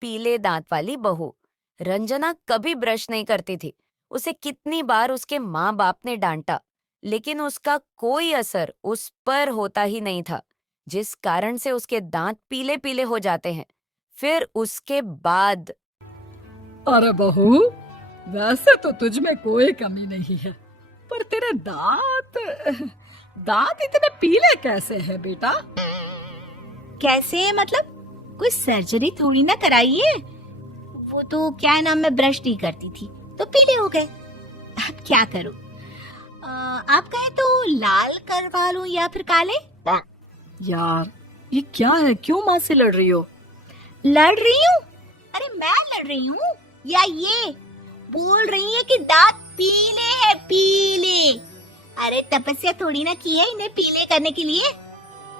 पीले दांत वाली बहू। रंजना कभी ब्रश नहीं करती थी। उसे कितनी बार उसके माँ बाप ने डांटा, लेकिन उसका कोई असर उस पर होता ही नहीं था, जिस कारण से उसके दांत पीले पीले हो जाते हैं। फिर उसके बाद अरे बहू, वैसे तो तुझ में कोई कमी नहीं है, पर तेरे दांत दांत इतने पीले कैसे हैं बेटा? कैसे मतलब? कोई सर्जरी थोड़ी ना कराई है। वो तो क्या है ना, मैं ब्रश नहीं करती थी तो पीले हो गए। अब क्या करूं? आप कहे तो लाल करवा लूं या फिर काले? यार, ये क्या है? क्यों माँ से लड़ रही हो? लड़ रही हूँ? अरे मैं लड़ रही हूँ या ये बोल रही है कि दांत पीले हैं, पीले। अरे तपस्या थोड़ी ना की है इन्हें पीले करने के लिए।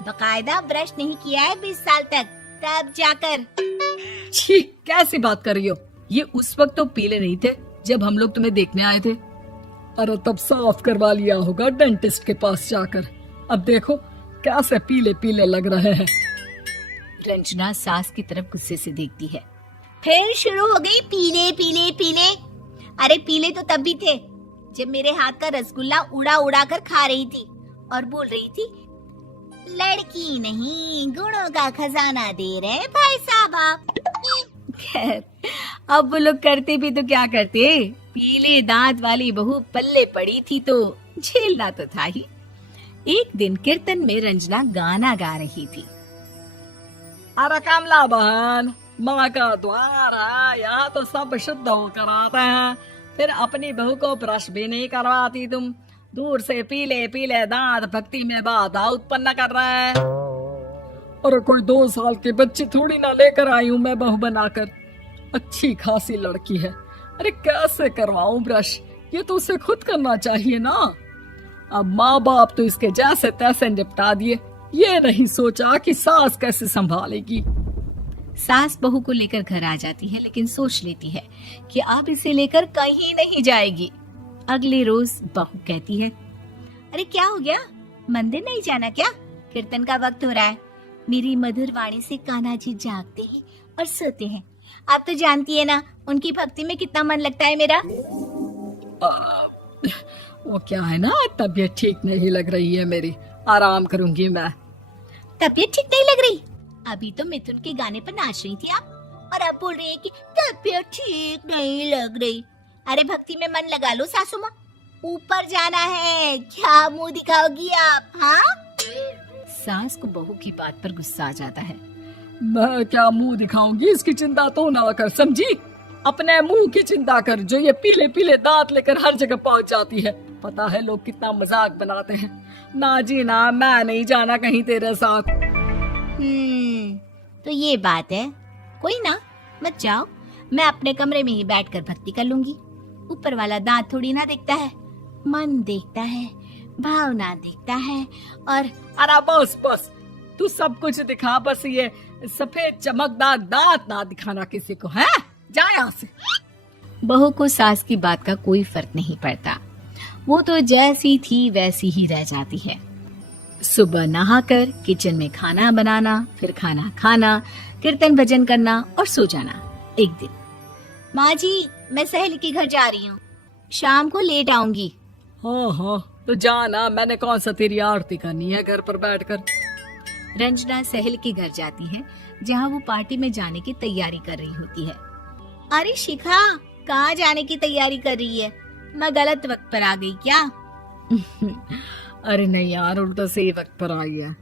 बकायदा ब्रश नहीं किया है 20 साल तक, तब जाकर। छी, कैसी बात कर रही हो? ये उस वक्त तो पीले नहीं थे जब हम लोग तुम्हें देखने आए थे। अरे तब साफ करवा लिया होगा डेंटिस्ट के पास जाकर। अब देखो कैसे पीले पीले लग रहे हैं। रंजना सास की तरफ गुस्से से देखती है। फिर शुरू हो गई पीले पीले पीले। अरे पीले तो तब भी थे जब मेरे हाथ का रसगुल्ला उड़ा उड़ा कर खा रही थी और बोल रही थी, लड़की नहीं गुणों का खजाना दे रहे भाई साहब आप। खैर, अब वो लोग करते भी तो क्या करते, पीले दांत वाली बहू पल्ले पड़ी थी तो झेलना तो था ही। एक दिन कीर्तन में रंजना गाना गा रही थी। अरे कमला बहन, माँ का द्वार है, यहाँ तो सब शुद्ध होकर आते हैं, फिर अपनी बहू को ब्रश भी नहीं करवाती तुम। दूर से पीले पीले दांत भक्ति में बाधा उत्पन्न कर रहे हैं। अरे कोई 2 साल के बच्चे थोड़ी ना लेकर आई हूँ मैं बहू बनाकर। अच्छी खासी लड़की है, अरे कैसे करवाऊं ब्रश? ये तो उसे खुद करना चाहिए ना। अब माँ बाप तो इसके जैसे तैसे निपटा दिए, ये नहीं सोचा कि सास कैसे संभालेगी। सास बहू को लेकर घर आ जाती है, लेकिन सोच लेती है कि अब इसे लेकर कहीं नहीं जाएगी। अगले रोज बहू कहती है, अरे क्या हो गया, मंदिर नहीं जाना क्या? कीर्तन का वक्त हो रहा है। मेरी मधुर वाणी से कान्हा जी जागते हैं और सोते हैं। आप तो जानती है ना उनकी भक्ति में कितना मन लगता है मेरा। वो क्या है ना, तबीयत ठीक नहीं लग रही है मेरी, आराम करूंगी मैं। तबीयत ठीक नहीं लग रही? अभी तो मिथुन के गाने पर नाच रही थी आप, और अब बोल रही है कि तबीयत ठीक नहीं लग रही। अरे भक्ति में मन लगा लो सासू माँ, ऊपर जाना है, क्या मुंह दिखाओगी आप? हाँ? सास को बहू की बात पर गुस्सा आ जाता है। मैं क्या मुंह दिखाऊंगी, इसकी चिंता तो ना कर, समझी? अपने मुंह की चिंता कर, जो ये पीले पीले दांत लेकर हर जगह पहुंच जाती है। पता है लोग कितना मजाक बनाते हैं। ना जी ना, मैं नहीं जाना कहीं तेरे साथ। तो ये बात है। कोई ना, मत जाओ, मैं अपने कमरे में ही बैठकर भक्ति कर लूंगी। ऊपर वाला दांत थोड़ी ना देखता है, मन देखता है, भावना देखता है। और अरे बस बस, तू सब कुछ दिखा, बस ये सफेद चमकदार दांत ना दिखाना किसी को, है? जा यहाँ से। बहू को सास की बात का कोई फर्क नहीं पड़ता, वो तो जैसी थी वैसी ही रह जाती है। सुबह नहाकर किचन में खाना बनाना, फिर खाना खाना, कीर्तन भजन करना और सो जाना। एक दिन, माँ जी मैं सहेली के घर जा रही हूँ, शाम को लेट आऊंगी। हाँ हाँ, तो जाना, मैंने कौन सा तेरी आरती करनी है घर पर बैठकर। रंजना सहेली के घर जाती है, जहाँ वो पार्टी में जाने की तैयारी कर रही होती है। अरे शिखा, कहाँ जाने की तैयारी कर रही है? मैं गलत वक्त पर आ गई क्या? अरे नहीं यार, उल्टा सही वक्त पर आई है।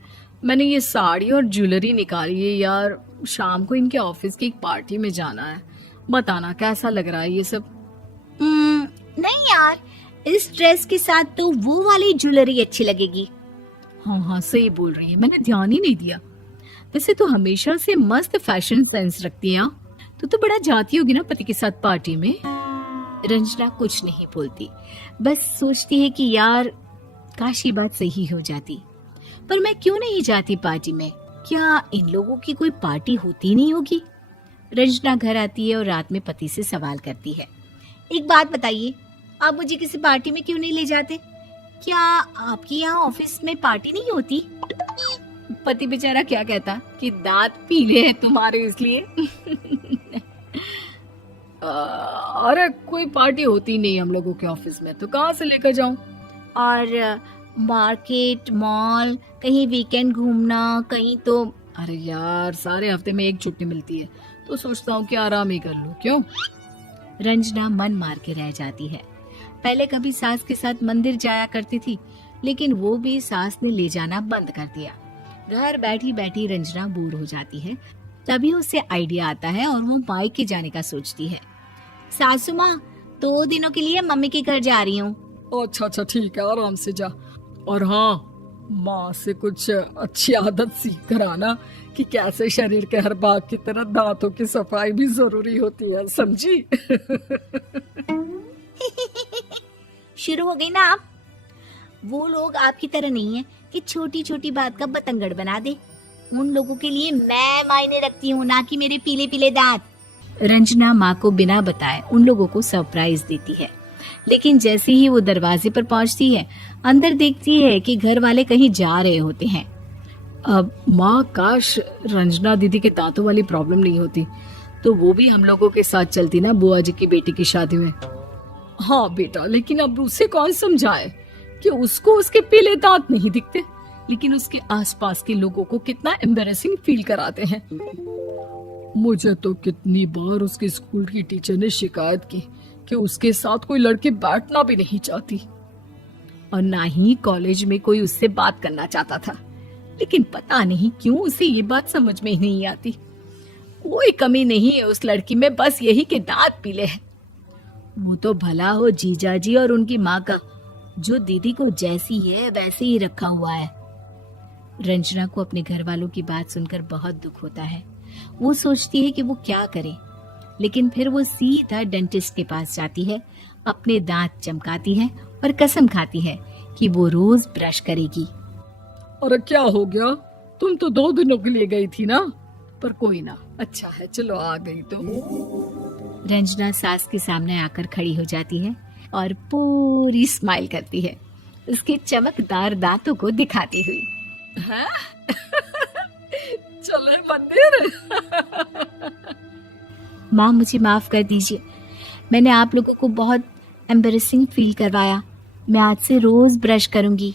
मैंने ये साड़ी और ज्वेलरी निकाली है यार, शाम को इनके ऑफिस की एक पार्टी में जाना है। बताना कैसा लग रहा है ये सब? नहीं यार, इस ड्रेस के साथ तो वो वाली ज्वेलरी अच्छी लगेगी। हाँ हाँ, सही बोल रही है, मैंने ध्यान ही नहीं दिया। वैसे तो हमेशा से मस्त फैशन सेंस रखती है। तो बड़ा जाती होगी ना पति के साथ पार्टी में। रंजना कुछ नहीं बोलती, बस सोचती है कि यार काश ये बात सही हो जाती। पर मैं क्यों नहीं जाती पार्टी में? क्या इन लोगों की कोई पार्टी होती नहीं होगी? रंजना घर आती है और रात में पति से सवाल करती है, एक बात बताइए, आप मुझे किसी पार्टी में क्यों नहीं ले जाते? क्या आपके यहाँ ऑफिस में पार्टी नहीं होती? पति बेचारा क्या कहता कि दांत पीले हैं तुम्हारे इसलिए। अरे कोई पार्टी होती नहीं हम लोगों के ऑफिस में, तो कहाँ से लेकर जाऊं? और मार्केट, मॉल, कहीं वीकेंड घूमना, कहीं तो। अरे यार, सारे हफ्ते में एक छुट्टी मिलती है, तो सोचता हूँ कि आराम ही कर लूं। क्यों? रंजना मन मार के रह जाती है। पहले कभी सास के साथ मंदिर जाया करती थी, लेकिन वो भी सास ने ले जाना बंद कर दिया। घर बैठी बैठी रंजना बोर हो जाती है। तभी उसे आइडिया आता है और वो मायके जाने का सोचती है। सासू माँ, 2 दिनों के लिए मम्मी के घर जा रही हूँ। अच्छा अच्छा, ठीक है, आराम से जा। और हाँ, माँ से कुछ अच्छी आदत सीख कर आना कि कैसे शरीर के हर भाग की तरह दांतों की सफाई भी जरूरी होती है, समझी? शुरू हो गई ना आप? वो लोग आपकी तरह नहीं है कि छोटी छोटी बात का बतंगड़ बना दे। उन लोगों के लिए मैं मायने रखती हूँ, ना कि मेरे पीले पीले दांत। रंजना माँ को बिना बताए उन लोगों को सरप्राइज देती है, लेकिन जैसे ही वो दरवाजे पर पहुंचती है, अंदर देखती है कि घर वाले कहीं जा रहे होते हैं। अब माँ, काश रंजना दीदी के दांतों वाली प्रॉब्लम नहीं होती, तो वो भी हम लोगों के साथ चलती ना बुआ जी की बेटी की शादी में। हाँ बेटा, लेकिन अब उसे कौन समझाए कि उसको उसके पीले दांत नहीं दिखते, लेकिन उसके आसपास के लोगों को कितना एम्बैरेसिंग फील कराते हैं। मुझे तो कितनी बार उसके स्कूल की टीचर ने शिकायत की कि उसके साथ कोई लड़की बैठना भी नहीं चाहती, और ना ही कॉलेज में कोई उससे बात करना चाहता था। लेकिन पता नहीं क्यों उसे ये बात समझ में ही नहीं आती। कोई कमी नहीं है उस लड़की में, बस यही कि दांत पीले हैं। वो तो भला हो जीजा जी और उनकी माँ का, जो दीदी को जैसी है वैसे ही रखा हुआ है। रंजना को अपने घर वालों की बात सुनकर बहुत दुख होता है। वो सोचती है कि वो क्या करे, लेकिन फिर वो सीधा डेंटिस्ट के पास जाती है, अपने दांत चमकाती है और कसम खाती है कि वो रोज ब्रश करेगी। अरे क्या हो गया? तुम तो 2 दिनों के लिए गई थी ना, पर कोई ना, अच्छा है, चलो आ गई तो। रंजना सास के सामने आकर खड़ी हो जाती है और पूरी स्माइल करती है, उसके चमकदार दांतों को दिखाती हुई। हैं? चले मंदिर? माँ, मुझे माफ कर दीजिए, मैंने आप लोगों को बहुत एम्बैरेसिंग फील करवाया। मैं आज से रोज ब्रश करूंगी।